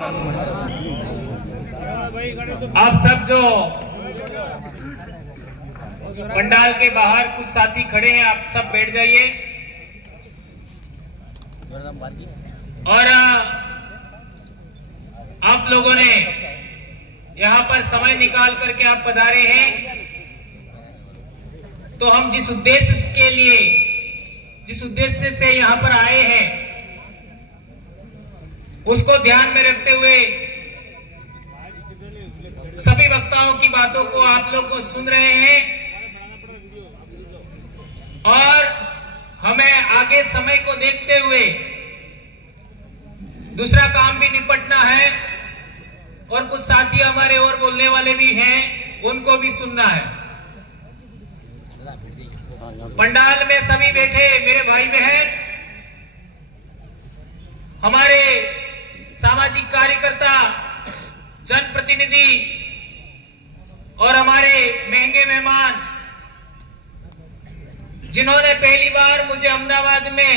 आप सब जो पंडाल के बाहर कुछ साथी खड़े हैं, आप सब बैठ जाइए। और आप लोगों ने यहाँ पर समय निकाल करके आप पधारे हैं, तो हम जिस उद्देश्य के लिए, जिस उद्देश्य से यहाँ पर आए हैं, उसको ध्यान में रखते हुए सभी वक्ताओं की बातों को आप लोग को सुन रहे हैं और हमें आगे समय को देखते हुए दूसरा काम भी निपटना है और कुछ साथी हमारे और बोलने वाले भी हैं, उनको भी सुनना है। पंडाल में सभी बैठे मेरे भाई बहन, हमारे सामाजिक कार्यकर्ता, जनप्रतिनिधि और हमारे महंगे मेहमान, जिन्होंने पहली बार मुझे अहमदाबाद में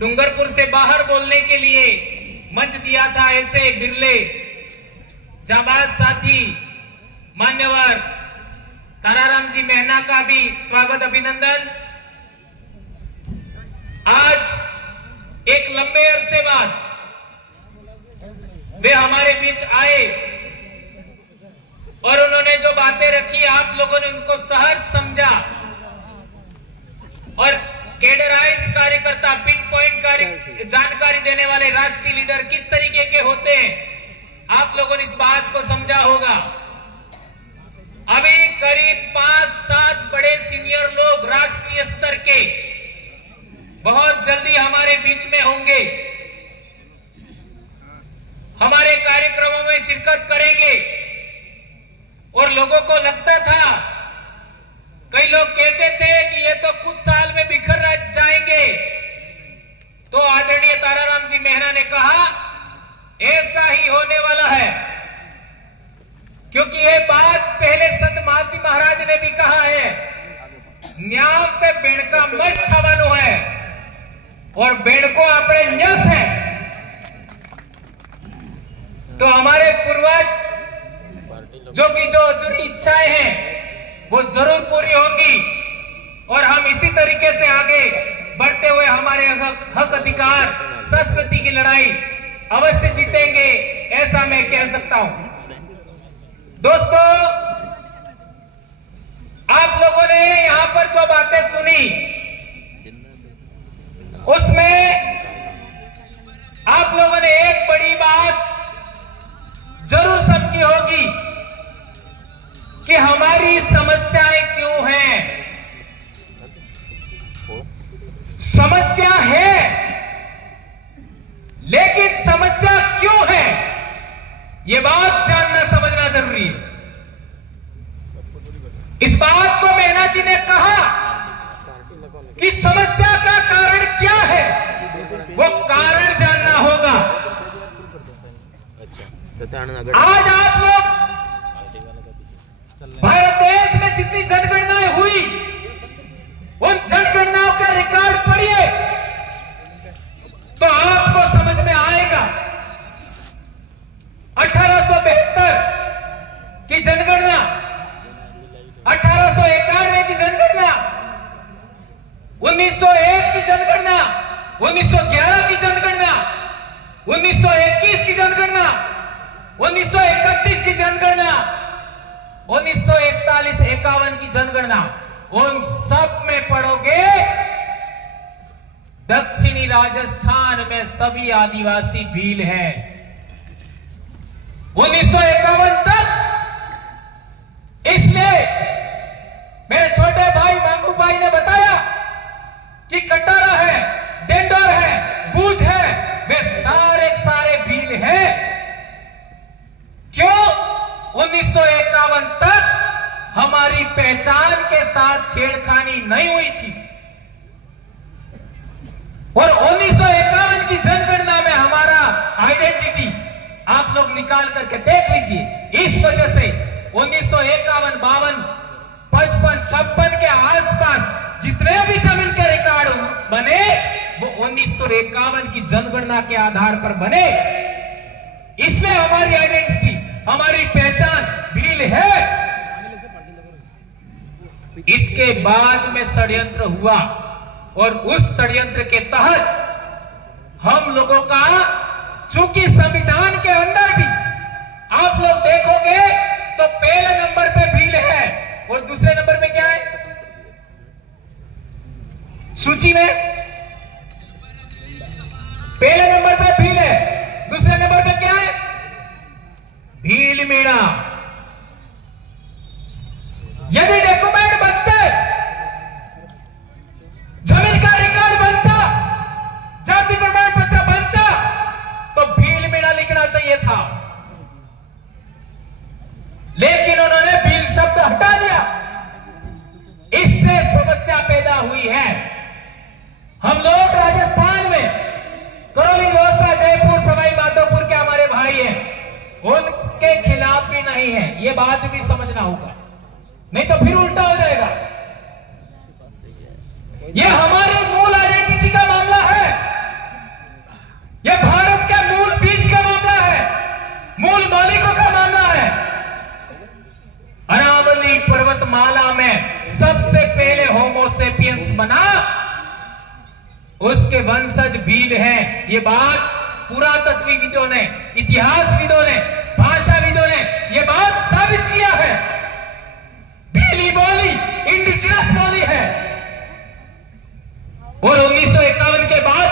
डूंगरपुर से बाहर बोलने के लिए मंच दिया था, ऐसे बिरले जाबाज साथी मान्यवर ताराराम जी मेहना का भी स्वागत, अभिनंदन। आज एक लंबे अरसे बाद वे हमारे बीच आए और उन्होंने जो बातें रखी, आप लोगों ने उनको सहज समझा और कैडराइज कार्यकर्ता, पिन पॉइंट जानकारी देने वाले राष्ट्रीय लीडर किस तरीके के होते हैं, आप लोगों ने इस बात को समझा होगा। अभी करीब 5-7 बड़े सीनियर लोग राष्ट्रीय स्तर के बहुत जल्दी हमारे बीच में होंगे, हमारे कार्यक्रमों में शिरकत करेंगे। और लोगों को लगता था, कई लोग कहते थे कि ये तो कुछ साल में बिखर जाएंगे, तो आदरणीय ताराराम जी मेहना ने कहा ऐसा ही होने वाला है, क्योंकि ये बात पहले संत महाजी महाराज ने भी कहा है, न्याव ते बेड़का मस्त थवानो है और बेड़को अपने न्यस है। तो हमारे पूर्वज जो कि जो अधूरी इच्छाएं हैं वो जरूर पूरी होंगी और हम इसी तरीके से आगे बढ़ते हुए हमारे हक अधिकार, संस्कृति की लड़ाई अवश्य जीतेंगे, ऐसा मैं कह सकता हूं। दोस्तों, आप लोगों ने यहां पर जो बातें सुनी, उसमें आप लोगों ने एक बड़ी बात जरूर समझी होगी कि हमारी समस्याएं क्यों हैं। समस्या है, लेकिन समस्या क्यों है, यह बात जानना समझना जरूरी है। इस बात को मेहना जी ने कहा कि समस्या का कारण क्या है, वो कारण जानना होगा। आज आप लोग भारत देश में जितनी जनगणनाएं हुई, उन जनगणनाओं का रिकॉर्ड पढ़िए तो आपको समझ में आएगा। 1872 की जनगणना, 1891 की जनगणना, 1901 की जनगणना, 1911 की जनगणना, 1921 की जनगणना, 1931 की जनगणना, 1941-51 की जनगणना, उन सब में पढ़ोगे दक्षिणी राजस्थान में सभी आदिवासी भील हैं। 1951 तक, इसलिए मेरे छोटे भाई मांगू भाई ने बताया कि कटारा है, डेंडोर है, बूझ है, वे सारे भील हैं। क्यों? 1951 तक हमारी पहचान के साथ छेड़खानी नहीं हुई थी और 1951 की जनगणना में हमारा आइडेंटिटी आप लोग निकाल करके देख लीजिए। इस वजह से 1951, 52, 55, 56 के आसपास जितने भी जमीन के रिकॉर्ड बने वो 1951 की जनगणना के आधार पर बने। इसलिए हमारी आइडेंटिटी, हमारी पहचान भील है। इसके बाद में षड्यंत्र हुआ और उस षड्यंत्र के तहत हम लोगों का, चूंकि संविधान के अंदर भी आप लोग देखोगे तो पहले नंबर पे भील है और दूसरे नंबर पे क्या है सूची में? पहले नंबर पे भील है, दूसरे नंबर पे क्या है? भील मीणा। यदि डॉक्यूमेंट बनते, जमीन का रिकॉर्ड बनता, जाति प्रमाण पत्र बनता, तो भील मीणा लिखना चाहिए था, लेकिन उन्होंने भील शब्द हटा दिया। इससे समस्या पैदा हुई है। हम लोग राजस्थान में करौली, दौसा, जयपुर, सवाई माधोपुर के हमारे भाई हैं, उनके खिलाफ भी नहीं है, ये बात भी समझना होगा, नहीं तो फिर उल्टा हो जाएगा। ये हमारे मूल आइडेंटिटी का मामला है, ये भारत के मूल बीज का मामला है, मूल मालिकों का मामला है। अरावली पर्वतमाला में सबसे पहले होमोसेपियंस बना, उसके वंशज भील हैं। ये बात पुरातत्वविदों ने, इतिहासविदों ने, भाषाविदों ने ये बात साबित किया है। भीली बोली इंडिजिनस बोली है और 1951 के बाद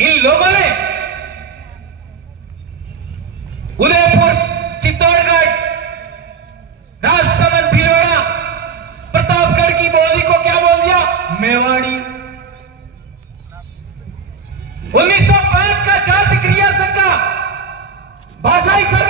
इन लोगों ने उदयपुर, चित्तौड़गढ़, राजसमंद, भीलवाड़ा, प्रतापगढ़ की बोली को क्या बोल दिया? मेवाड़ी। 1905 का जाति क्रिया संघ का भाषाई सर्वे